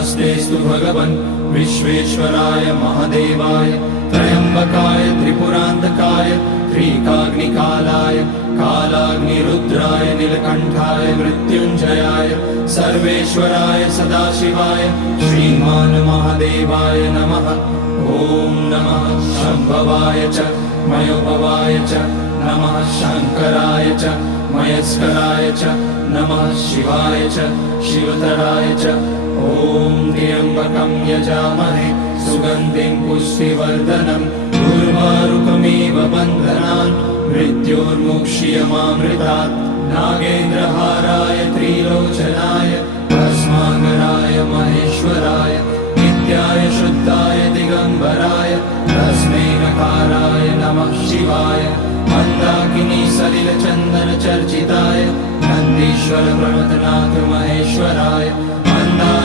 नमस्तेस्तु भगवन् विश्वेश्वराय महादेवाय त्र्यम्बकाय त्रिपुरान्तकाय त्रिकाग्निकालाय कालाग्निरुद्राय नीलकण्ठाय मृत्युञ्जयाय सर्वेश्वराय सदाशिवाय श्रीमान् महादेवाय नमः। ॐ नमः शम्भवाय च मयोभवाय च नमः शङ्कराय च मयस्कराय च नमः शिवाय च शिवतराय च। ॐ त्र्यम्बकं यजामहे सुगन्धिं पुष्टिवर्धनम् उर्वारुकमिव बन्धनान् मृत्योर्मुक्ष्यमामृतात्। नागेन्द्रहाराय त्रिलोचनाय भस्माकराय महेश्वराय नित्याय शुद्धाय दिगम्बराय तस्मै नकाराय नमः शिवाय। मन्दाकिनी सलिलचन्दन चर्चिताय नन्दीश्वर प्रमथनाथ महेश्वराय